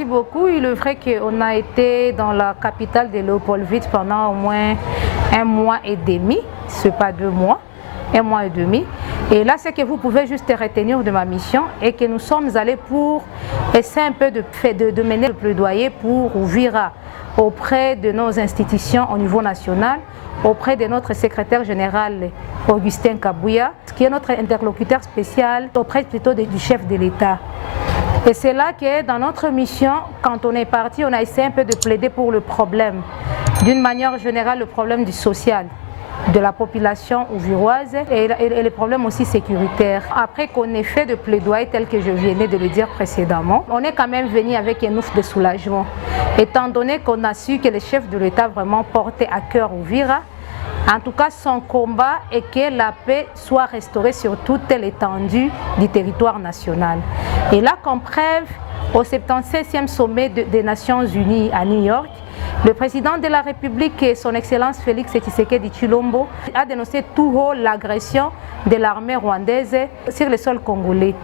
Merci beaucoup. Il est vrai qu'on a été dans la capitale de Léopoldville pendant au moins 1 mois et demi, ce n'est pas 2 mois. 1 mois et demi. Et là, ce que vous pouvez juste retenir de ma mission est que nous sommes allés pour essayer un peu de mener le plaidoyer pour Uvira auprès de nos institutions au niveau national, auprès de notre secrétaire général Augustin Kabouya, qui est notre interlocuteur spécial, auprès plutôt du chef de l'État. Et c'est là que dans notre mission, quand on est parti, on a essayé un peu de plaider pour le problème, d'une manière générale, le problème du social de la population ouviroise et les problèmes aussi sécuritaires. Après qu'on ait fait de plaidoyer tel que je venais de le dire précédemment, on est quand même venu avec un ouf de soulagement, étant donné qu'on a su que le chef de l'État vraiment portait à cœur Uvira. En tout cas, son combat est que la paix soit restaurée sur toute l'étendue du territoire national. Et là, comme preuve, au 76e sommet des Nations Unies à New York, le président de la République, son Excellence Félix Tshisekedi Tshilombo, a dénoncé tout haut l'agression de l'armée rwandaise sur le sol congolais.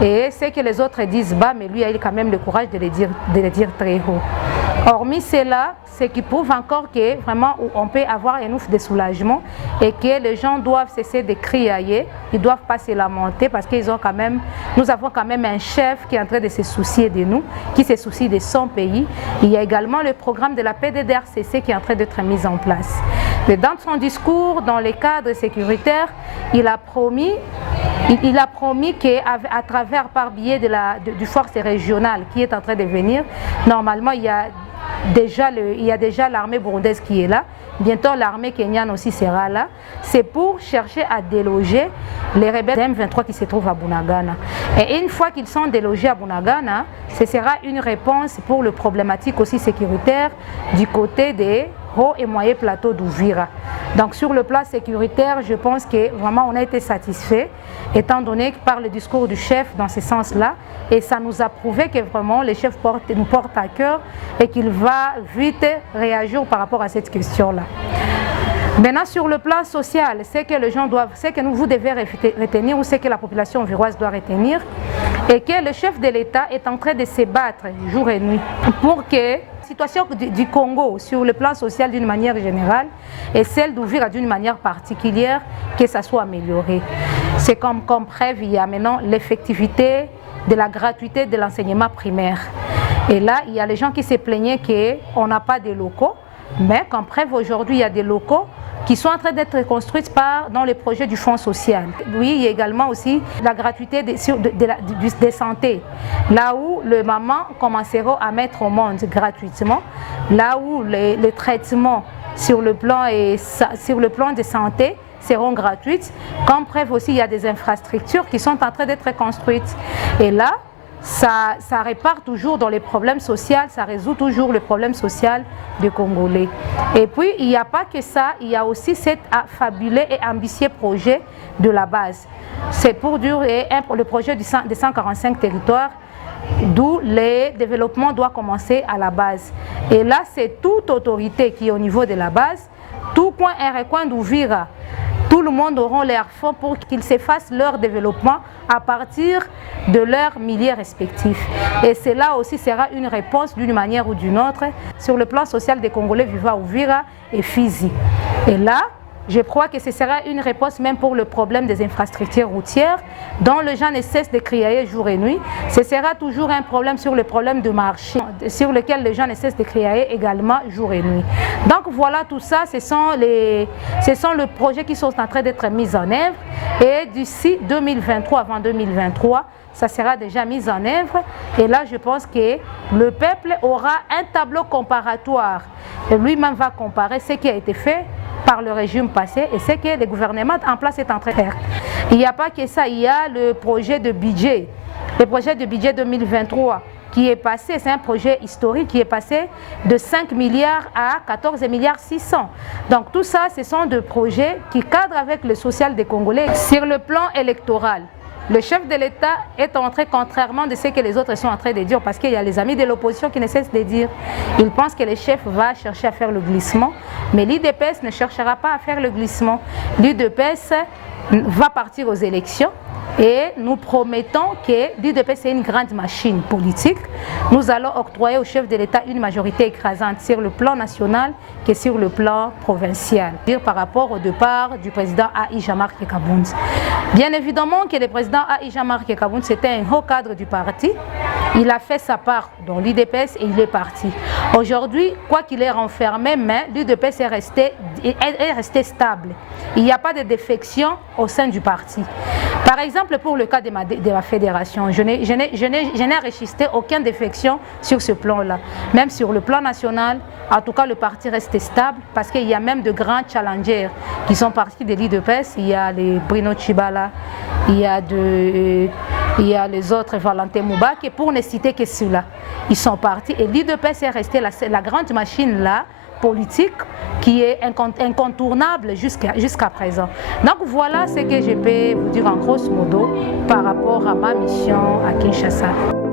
Et c'est que les autres disent bas, mais lui a eu quand même le courage de le dire très haut. Hormis cela, ce qui prouve encore que vraiment on peut avoir un ouf de soulagement et que les gens doivent cesser de crier, ils ne doivent pas se lamenter parce qu'ils ont quand même, nous avons quand même un chef qui est en train de se soucier de nous, qui se soucie de son pays. Il y a également le programme de la PDDRCC qui est en train d'être mis en place. Mais dans son discours, dans les cadres sécuritaires, il a promis qu'à travers, par biais du force régionale qui est en train de venir, normalement il y a déjà l'armée burundaise qui est là, bientôt l'armée kenyane aussi sera là, c'est pour chercher à déloger les rebelles M23 qui se trouvent à Bunagana. Et une fois qu'ils sont délogés à Bunagana, ce sera une réponse pour le problématique aussi sécuritaire du côté des hauts et moyens plateaux d'Uvira. Donc sur le plan sécuritaire, je pense que vraiment on a été satisfait, étant donné que par le discours du chef dans ce sens-là, et ça nous a prouvé que vraiment le chef nous porte à cœur et qu'il va vite réagir par rapport à cette question-là. Maintenant, sur le plan social, c'est que les gens doivent, c'est que vous devez retenir ou c'est que la population enviroise doit retenir, et que le chef de l'État est en train de se battre jour et nuit pour que la situation du Congo sur le plan social d'une manière générale et celle d'Uvira d'une manière particulière, que ça soit amélioré. C'est comme preuve, il y a maintenant l'effectivité de la gratuité de l'enseignement primaire. Et là, il y a les gens qui se plaignaient qu'on n'a pas de locaux, mais comme preuve aujourd'hui, il y a des locaux qui sont en train d'être construites dans les projets du Fonds social. Oui, il y a également aussi la gratuité des santé, là où les mamans commenceront à mettre au monde gratuitement, là où les traitements sur le plan de santé seront gratuites. Comme preuve aussi, il y a des infrastructures qui sont en train d'être construites. Et là, ça répare toujours dans les problèmes sociaux, ça résout toujours le problème social des Congolais. Et puis, il n'y a pas que ça, il y a aussi cet fabuleux et ambitieux projet de la base. C'est pour durer le projet des 145 territoires, d'où le développement doit commencer à la base. Et là, c'est toute autorité qui est au niveau de la base, tout coin et recoin d'Uvira. Tout le monde aura leur fonds pour qu'ils se fassent leur développement à partir de leurs milieux respectifs. Et cela aussi sera une réponse d'une manière ou d'une autre sur le plan social des Congolais vivant à Uvira et Fizi. Et là, je crois que ce sera une réponse même pour le problème des infrastructures routières dont les gens ne cessent de crier jour et nuit. Ce sera toujours un problème sur le problème de marché sur lequel les gens ne cessent de crier également jour et nuit. Donc voilà, tout ça, ce sont les projets qui sont en train d'être mis en œuvre et d'ici 2023, avant 2023, ça sera déjà mis en œuvre. Et là, je pense que le peuple aura un tableau comparatoire. Et lui-même va comparer ce qui a été fait par le régime passé et ce que le gouvernement en place est en train de faire. Il n'y a pas que ça, il y a le projet de budget. Le projet de budget 2023 qui est passé, c'est un projet historique qui est passé de 5 milliards à 14 milliards 600. Donc tout ça, ce sont des projets qui cadrent avec le social des Congolais. Sur le plan électoral, le chef de l'État est entré contrairement de ce que les autres sont en train de dire, parce qu'il y a les amis de l'opposition qui ne cessent de dire. Ils pensent que le chef va chercher à faire le glissement, mais l'UDPS ne cherchera pas à faire le glissement. L'UDPS va partir aux élections Et nous promettons que l'UDPS est une grande machine politique. Nous allons octroyer au chef de l'État une majorité écrasante sur le plan national que sur le plan provincial. Par rapport au départ du président A.I. Jean-Marc Kabound. Bien évidemment que le président A.I. Jean-Marc Kabound, c'était un haut cadre du parti. Il a fait sa part dans l'UDPS et il est parti. Aujourd'hui, quoi qu'il est renfermé, mais l'UDPS est resté stable. Il n'y a pas de défection au sein du parti. Par exemple, pour le cas de ma fédération, je n'ai enregistré aucune défection sur ce plan-là. Même sur le plan national, en tout cas, le parti reste stable parce qu'il y a même de grands challengers qui sont partis de l'UDPS. Il y a les Bruno Chibala, il y a les autres Valentin Moubak, et pour ne citer que ceux-là, ils sont partis. Et l'UDPS est restée la grande machine là, politique, qui est incontournable jusqu'à présent. Donc voilà ce que je peux vous dire en grosso modo par rapport à ma mission à Kinshasa.